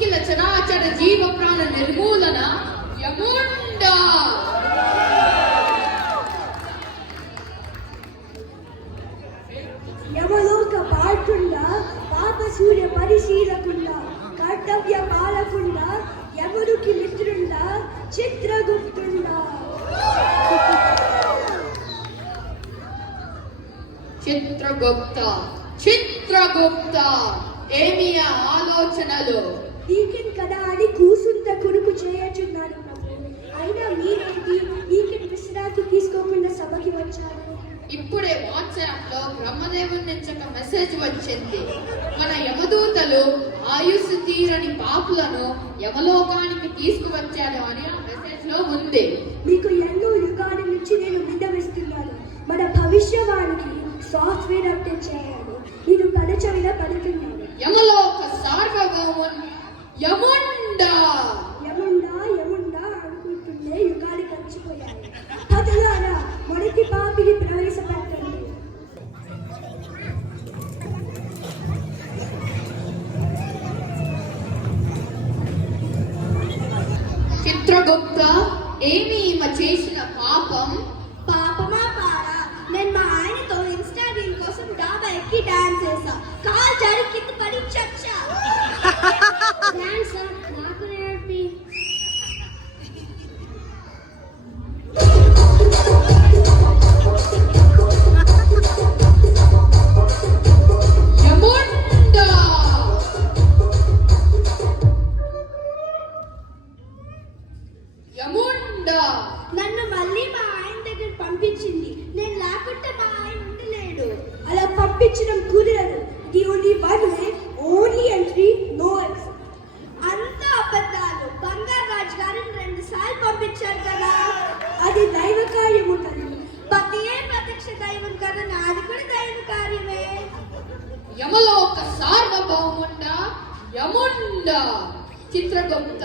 నిఖిల చరాచర జీవ ప్రాణ నిర్మూలన యముండ. యమలోక పాల్తుండ పాప సూర్య పరిశీలకుండ కర్తవ్య పాలకుండ యముడికి మిత్రుండ చిత్రగుప్తుండ. చిత్రగుప్త చిత్రగుప్త ఏమి ఆలోచనలు? వీకెండ్ కదా అని కూసుంత కొడుకు చేయచున్నాను ప్రభు. అయినా మీరేంటి వీకెండ్ విశ్రాంతి తీసుకోకుండా సభకి వచ్చారు? ఇప్పుడే వాట్సాప్ లో బ్రహ్మదేవుని నుంచి ఒక మెసేజ్ వచ్చింది. మన యమదూతలు ఆయుస్సు తీరని పాపులను యమలోకానికి తీసుకువచ్చారు అని ఆ మెసేజ్ లో ఉంది. మీకు ఎన్నో యుగాల నుంచి నేను విన్నవిస్తున్నాను. మన భవిష్యవానికి సాఫ్ట్వేర్ అప్డేట్ చేయాలి. నేను పదచవిలా పడుతున్నాను. యమలోక సార్వభౌమున్ యముండా యముండా యముండా అనుకుంటుండే యుగాలు కలిసిపోయాయి. పదలారా మొదటి పాపిని ప్రవేశపెట్టండి. చిత్రగుప్త ఏమి ఈమె చేసిన పాపం? పాపమా పారా? నేను మా ఆయనతో ఇన్స్టాగ్రామ్ కోసం డాబా ఎక్కి డాన్స్ చేసా. కాల్ జారి కింద పడి చచ్చా. నాకు నేర్పి. యముండా యముండా నన్ను మళ్ళీ మా ఆయన దగ్గర పంపించింది. నేను లేకుంటే మా ఆయన ఉండలేడు. అలా పంపించడం కుదరదు. The only one way, only entry, no exit. అంతా అబద్ధాలు. బంగారాజు గారిని 2 సార్లు పంపించారు కదా. అది దైవ కార్యము కదా. పతియే ప్రత్యక్ష దైవం కదా. నాది కూడా దైవ కార్యమే. యమలోక సార్వభౌముండ యముండా. చిత్రగుప్త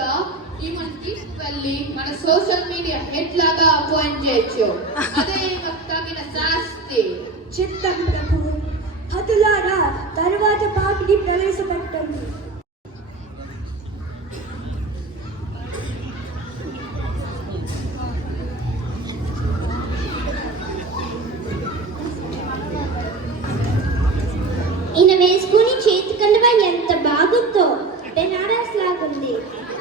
ఈమెను తీసుకువెళ్ళి మన సోషల్ మీడియా హెడ్ లాగా అపాయింట్ చేయొచ్చు. అదే తగిన శాస్తి. చిత్తం ప్రభు. హతులారా తర్వాత పాపిని ప్రవేశపెట్టండి. ఈయన వేసుకుని చేతి కండువా ఎంత బాగుందో. బెనారస్ లాగుంది.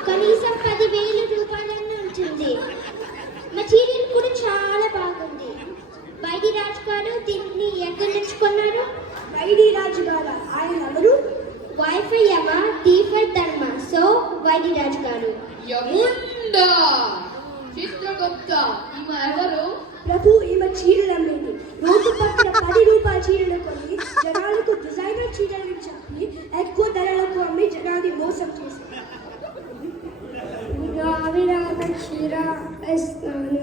కనీసం 10,000 రూపాయలన్నీ ఉంటుంది. మెటీరియల్ కూడా చాలా బాగుంది. వైడి రాజు గారు దీన్ని ఎక్కడి నుంచి కొన్నారు? వైడి రాజు గారా? ఆయన ఎవరు? వైఫై యమ, టీఫై ధర్మ. సో వైడి రాజు గారు. యముండా. చిత్రగుప్త ఈమె ఎవరు? ప్రభు ఈమె చీరలు అమ్మేది. రోజు పక్కన 10 రూపాయల చీరలు కొని జనాలకు డిజైనర్ చీరలు చెప్పి ఎక్కువ ధరలకు అమ్మి జనాన్ని మోసం చేసింది. చీర ఇస్తాను.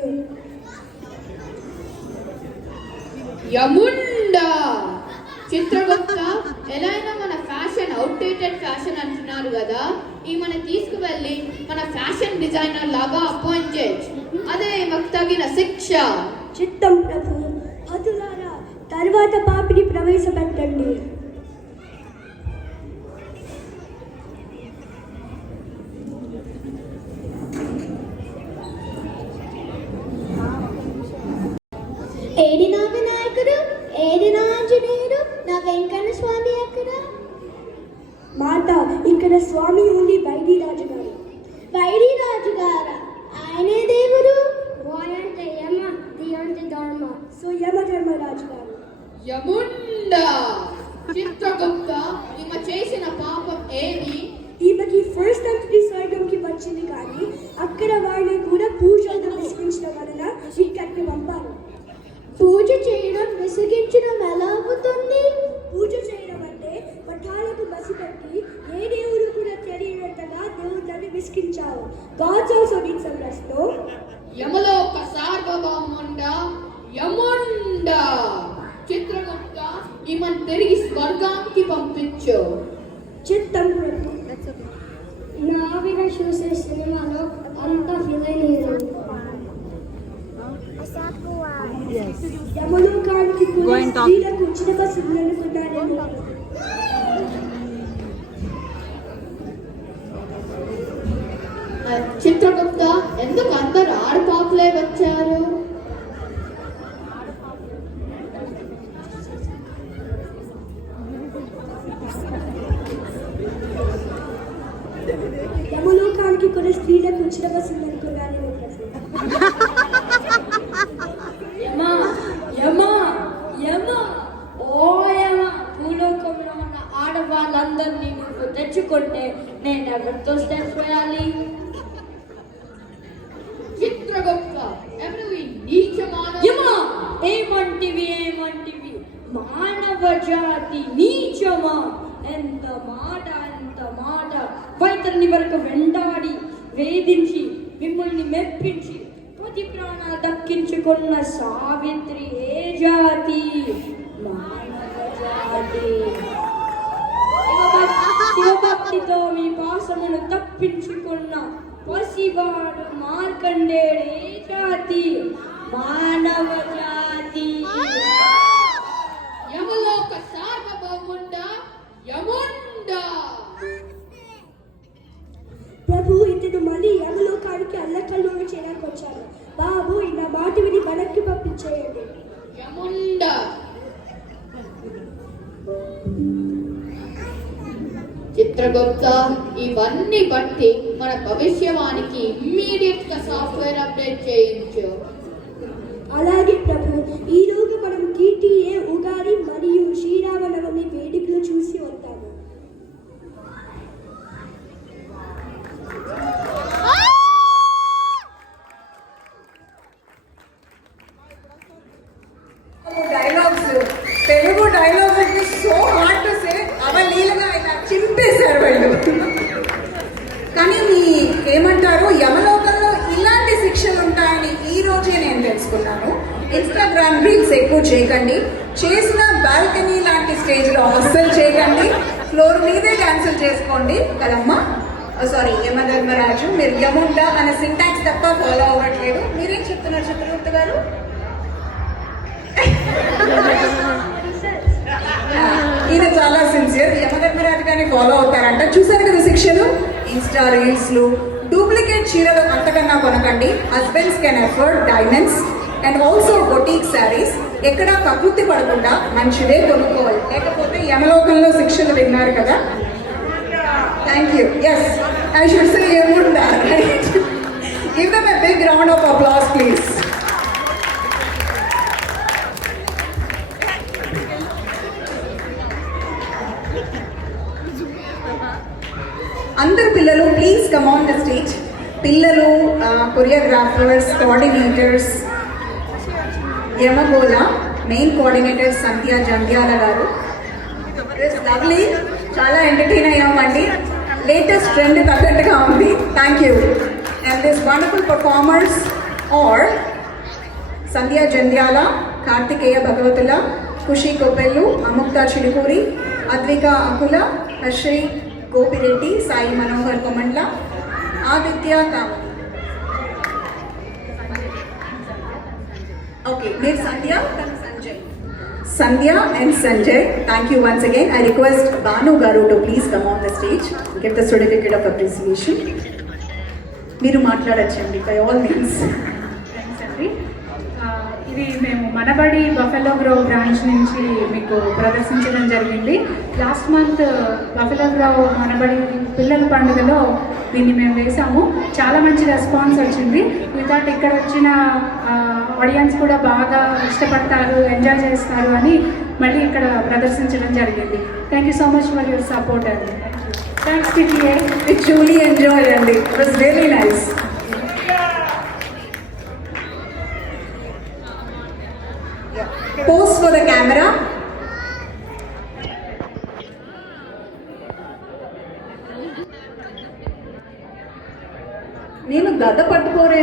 యముండా. చిత్రగుప్త ఎలా అయినా మన ఫ్యాషన్ అవుట్డేటెడ్ ఫ్యాషన్ అంటున్నారు కదా. ఈమెను తీసుకువెళ్ళి మన ఫ్యాషన్ డిజైనర్ లాగా అపాయింట్ చేయొచ్చు. అదే మాకు తగిన శిక్ష. చిత్తం ప్రభు. హతులారా తర్వాత పాపిని ప్రవేశపెట్టండి. ఏడి నా వినాయకుడు, ఏడి నా ఆంజనేయుడు, నా వెంకన్న స్వామి ఎక్కడ? మాట ఇక్కడ స్వామి ఉంది. వైడి రాజు గారు. వైడి రాజు గారా? ఆయనే దేవుడు. అంటే యమ, ది అంటే ధర్మ. సో యమధర్మరాజు గారు. యముండా. చిత్రగుప్త ఈమె చేసిన పాపం ఏమి? ఈమెకి ఫస్ట్ అంతటి స్వర్గంకి వచ్చింది కానీ అక్కడ వాళ్ళని కూడా పూజలు విసిగించడం వలన ఇక్కడికి పంపారు. పూజ చేయడం విసిగించడం ఎలా అవుతుంది? పూజ చేయడం అంటే పఠాలకు బసి పెట్టి ఏ దేవుడు కూడా తెలియనంతగా దేవుళ్ళని విసిగించారు. Gods also need some rest. No. యమలోక సార్వభౌముండ యముండా. చిత్రగుప్త ఈమెను తిరిగి స్వర్గానికి పంపించు. చిత్తం ప్రభు. నావిగా చూసే సినిమాలో అంత ఫీల్ అయినారు. యమలోకానికి స్త్రీలకు ఉచిత బస్సు ఉందనుకున్నారేమో. చిత్రగుప్త, ఎందుకు అందరు ఆడపాపులే వచ్చారు? యమలోకానికి కూడా స్త్రీలకు ఉచిత బస్సు ఉందనుకున్నాను. భూలోకంలో ఉన్న ఆడవాళ్ళందరినీ నువ్వు తెచ్చుకుంటే నేను ఎవరితో స్టెప్ వేయాలి? చిత్రగుప్త, ఎవరు ఈ నీచ మానవ? ఏమంటివి? మానవ జాతి నీచమా? ఎంత మాట! వైతరిని వరకు వెంటాడి వేధించి మిమ్మల్ని మెప్పించి 10 ప్రాణాలు దక్కించుకున్న సావిత్రి ఏ జాతి? మానవ జాతి. శివభక్తితో మీ పాసమును తప్పించుకున్న పసివాడు మార్కండేయుడు ఏ జాతి? మానవ జాతి. యమలోక సార్వభౌముండా యముండా. ప్రభు, ఇతడు మళ్ళీ యమలోకానికి అల్లకల్లోకి చేయడానికి వచ్చాడు. బాబు, నా మాట విని వెనక్కి పంపించేయండి. యముండా. చిత్రగుప్త, ఇవన్నీ బట్టి మన భవిష్యవాణికి ఇమ్మీడియట్ గా సాఫ్ట్వేర్ అప్డేట్ చేయించు. అలాగే ప్రభు. ఈలోగా మనం టీటీఏ, ఉగాది మరియు శ్రీరామనవమి వేడుకలు చూసి వద్దాము. Telugu dialogues so hard to say, అవలీలగా ఇలా చింపేశారు వాళ్ళు. కానీ ఏమంటారు, యమలోకంలో ఇలాంటి శిక్షలు ఉంటాయని ఈ రోజే నేను తెలుసుకున్నాను. ఇన్స్టాగ్రామ్ రీల్స్ ఎక్కువ చేయకండి, చేసిన బాల్కనీ లాంటి స్టేజ్లో అస్సలు చేయకండి, ఫ్లోర్ మీదే క్యాన్సిల్ చేసుకోండి కదమ్మా. సారీ యమధర్మరాజు, మీరు యముండా అనే సింటాక్స్ తప్ప ఫాలో అవ్వట్లేదు. మీరేం చెప్తున్నారు చిత్రగుప్త గారు? ఈయన చాలా సిన్సియర్, యమధర్మరాజు గారిని ఫాలో అవుతారంట. చూసారు కదా శిక్షలు? ఇన్స్టా రీల్స్లు, డూప్లికేట్ చీరలు అంతకన్నా కొనకండి. Husbands can afford diamonds and also boutique saris. ఎక్కడా కకృతి పడకుండా మంచిదే కొనుక్కోవాలి, లేకపోతే యమలోకంలో శిక్షలు విన్నారు కదా. Thank you. Yes, I should say యముండా, right? Give them a big round of applause please. అందరు పిల్లలు please come on the stage. పిల్లలు, choreographers, coordinators, Yamagola main coordinator Sandhya Jandhyala గారు. లవ్లీ, చాలా ఎంటర్టైన్ అయ్యామండి. లేటెస్ట్ ట్రెండ్ తగ్గట్టుగా ఉంది. Thank you. And this wonderful performers are Sandhya Jandhyala, Karthikeya Bhagavatula, Khushi Koppellu, Amuktha Chilukuri, Advika Akula, Harshi Gopireddy, Sai Manohar Komandla, Aditya Kamani. Okay, మీరు సంధ్య and Sanjay. Thank you once again. I request Banu Garu to please come on the stage, give the certificate of appreciation. మీరు మాట్లాడచ్చండి by all means. Thanks అండి. ఇది మేము మనబడి buffalo grove branch నుంచి మీకు ప్రదర్శించడం జరిగింది. Last month buffalo grove మనబడి పిల్లల పండుగలో దీన్ని మేము వేసాము. చాలా మంచి రెస్పాన్స్ వచ్చింది. వితౌట్ ఇక్కడ వచ్చిన ఆడియన్స్ కూడా బాగా ఇష్టపడతారు, ఎంజాయ్ చేస్తారు అని మళ్ళీ ఇక్కడ ప్రదర్శించడం జరిగింది. Thank you so much for your support అండి. Thanks TTA. We truly enjoyed and it was really nice. Pose for the camera. నేను గద పట్టుకోరే